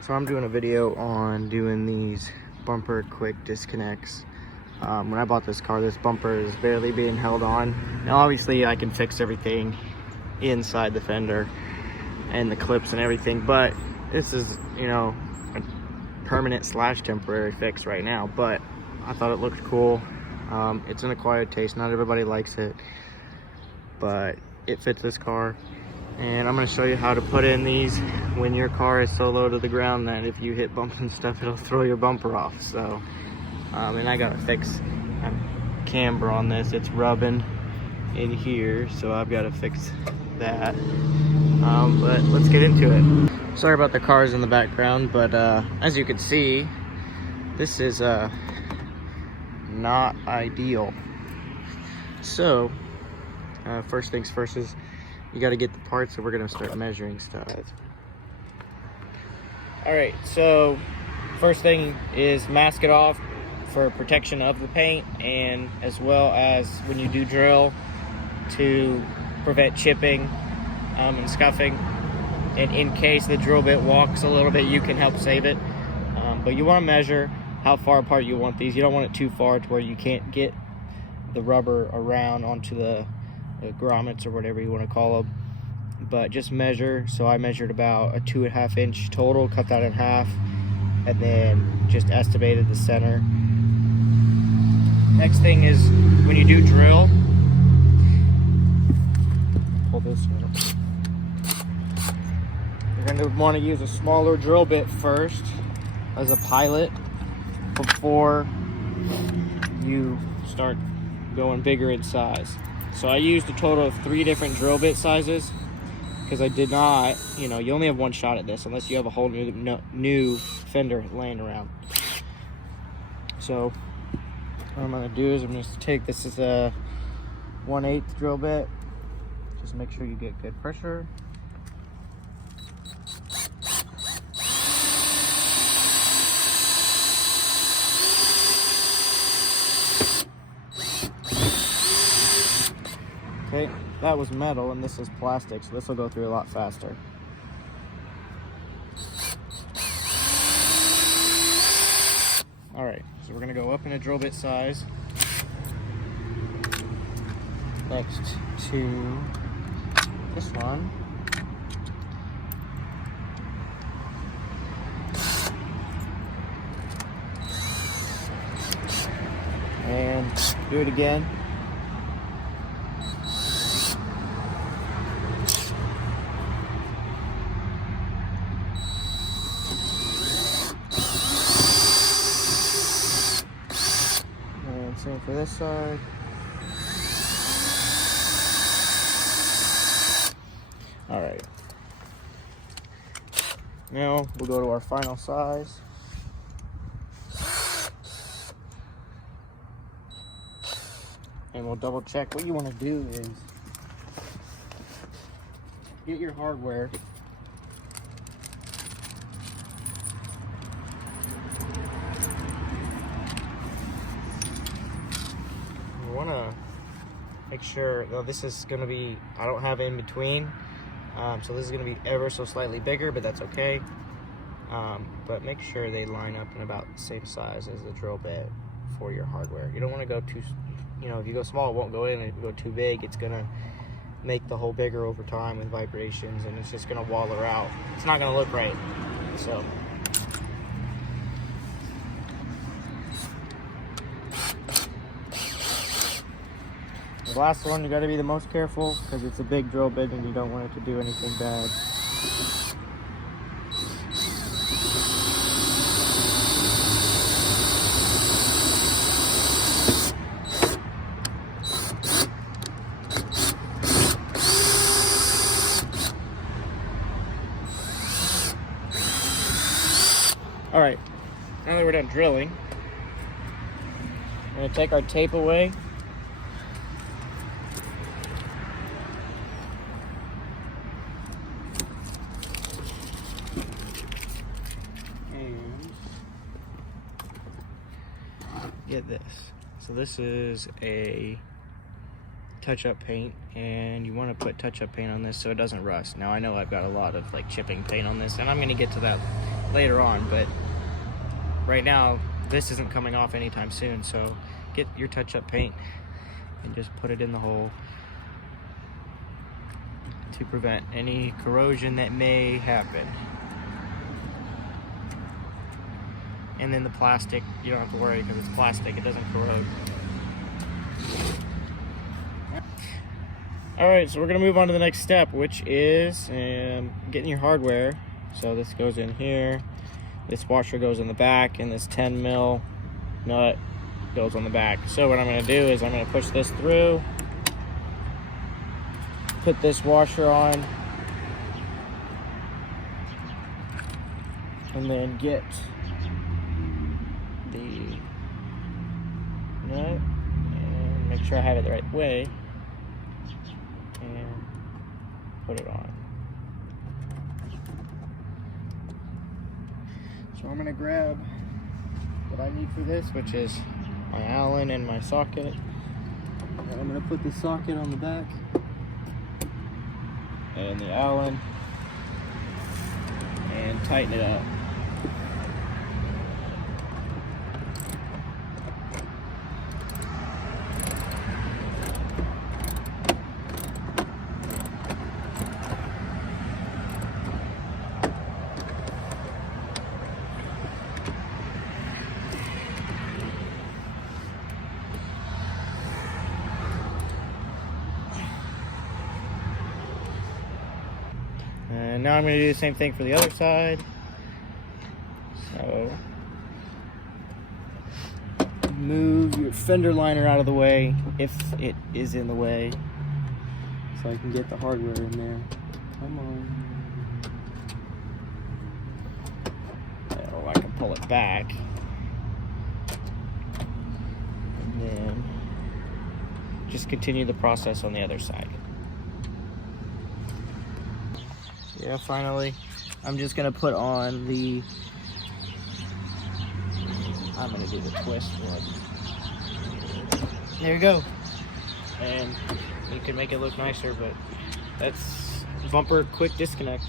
So I'm doing a video on doing these bumper quick disconnects. When I bought this car, this bumper is barely being held on. Now obviously I can fix everything inside the fender and the clips and everything, but this is, you know, a permanent / temporary fix right now. But I thought it looked cool. It's an acquired taste. Not everybody likes it, but it fits this car. And I'm going to show you how to put in these when your car is so low to the ground that if you hit bumps and stuff, it'll throw your bumper off. So, and I got to fix a camber on this. It's rubbing in here, so I've got to fix that. But let's get into it. Sorry about the cars in the background, but as you can see, this is not ideal. So, first things first is you got to get the parts, so we're going to start measuring stuff. Alright, so first thing is mask it off for protection of the paint, and as well as when you do drill to prevent chipping and scuffing. And in case the drill bit walks a little bit, you can help save it. But you want to measure how far apart you want these. You don't want it too far to where you can't get the rubber around onto the grommets or whatever you want to call them. But just measure. So I measured about a 2.5 inch total, cut that in half, and then just estimated the center. Next thing is when you do drill, pull this one. You're going to want to use a smaller drill bit first as a pilot before you start going bigger in size. So I used a total of 3 different drill bit sizes because I did not, you know, you only have one shot at this unless you have a whole new fender laying around. So what I'm going to do is I'm going to take this as a 1/8 drill bit. Just make sure you get good pressure. Okay, that was metal and this is plastic, so this will go through a lot faster. Alright, so we're going to go up in a drill bit size. Next to this one. And do it again. Same for this side. All right. Now we'll go to our final size. And we'll double check. What you want to do is get your hardware. You want to make sure, now this is going to be, I don't have in between, so this is going to be ever so slightly bigger, but that's okay. But make sure they line up in about the same size as the drill bit for your hardware. You don't want to go too, you know, if you go small, it won't go in. If you go too big, it's going to make the hole bigger over time with vibrations, and it's just going to wall her out. It's not going to look right. So the last one, you got to be the most careful because it's a big drill bit and you don't want it to do anything bad. All right, now that we're done drilling, we're going to take our tape away. Get this. So this is a touch-up paint, and you want to put touch-up paint on this so it doesn't rust. Now I know I've got a lot of like chipping paint on this, and I'm going to get to that later on, but right now this isn't coming off anytime soon. So get your touch-up paint and just put it in the hole to prevent any corrosion that may happen. And then the plastic, you don't have to worry because it's plastic, it doesn't corrode. Alright, so we're going to move on to the next step, which is getting your hardware. So this goes in here, this washer goes in the back, and this 10 mil nut goes on the back. So what I'm going to do is I'm going to push this through, put this washer on, and then get the nut and make sure I have it the right way and put it on. So I'm gonna grab what I need for this, which is my Allen and my socket. And I'm gonna put the socket on the back and the Allen and tighten it up. And now I'm going to do the same thing for the other side. So move your fender liner out of the way if it is in the way, so I can get the hardware in there. Come on. Oh, I can pull it back. And then just continue the process on the other side. Yeah, finally, I'm just gonna put on the, I'm gonna do the twist one. There you go. And you can make it look nicer, but that's bumper quick disconnect.